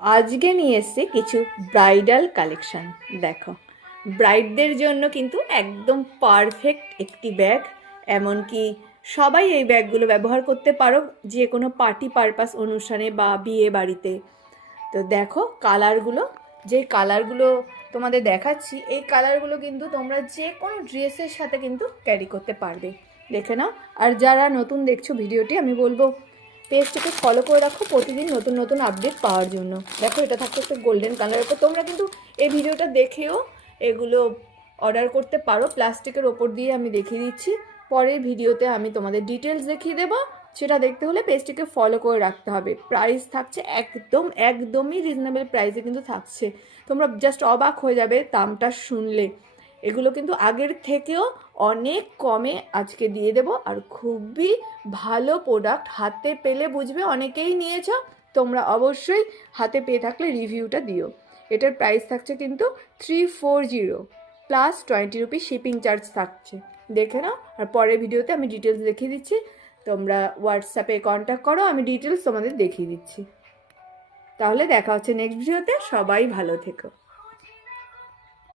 আজকে নিয়ে এসেছি কিছু ব্রাইডাল কালেকশন। দেখো, ব্রাইডদের জন্য কিন্তু একদম পারফেক্ট একটি ব্যাগ। এমনকি সবাই এই ব্যাগগুলো ব্যবহার করতে পারো যে কোনো পার্টি পারপাস অনুষ্ঠানে বা বিয়ে বাড়িতে। তো দেখো কালারগুলো, যে কালারগুলো তোমাদের দেখাচ্ছি, এই কালারগুলো কিন্তু তোমরা যে কোনো ড্রেসের সাথে কিন্তু ক্যারি করতে পারবে। দেখে নাও। আর যারা নতুন দেখছো ভিডিওটি, আমি বলবো পেজটিকে ফলো করে রাখো প্রতিদিন নতুন নতুন আপডেট পাওয়ার জন্য। দেখো, এটা থাকছে একটা গোল্ডেন কালারের উপর। তোমরা কিন্তু এই ভিডিওটা দেখেও এগুলো অর্ডার করতে পারো। প্লাস্টিকের ওপর দিয়ে আমি দেখিয়ে দিচ্ছি, পরের ভিডিওতে আমি তোমাদের ডিটেলস দেখিয়ে দেবো। সেটা দেখতে হলে পেজটিকে ফলো করে রাখতে হবে। প্রাইস থাকছে একদমই রিজনেবল প্রাইসে কিন্তু থাকছে। তোমরা জাস্ট অবাক হয়ে যাবে দামটা শুনলে। এগুলো কিন্তু আগের থেকেও অনেক কমে আজকে দিয়ে দেবো। আর খুবই ভালো প্রোডাক্ট, হাতে পেলে বুঝবে। অনেকেই নিয়েছ, তোমরা অবশ্যই হাতে পেয়ে থাকলে রিভিউটা দিও। এটার প্রাইস থাকছে কিন্তু 340 প্লাস 20 রুপি শিপিং চার্জ থাকছে। দেখে নাও। আর পরের ভিডিওতে আমি ডিটেলস দেখিয়ে দিচ্ছি, তোমরা হোয়াটসঅ্যাপে কন্ট্যাক্ট করো, আমি ডিটেলস তোমাদের দেখিয়ে দিচ্ছি। তাহলে দেখা হচ্ছে নেক্সট ভিডিওতে। সবাই ভালো থেকো।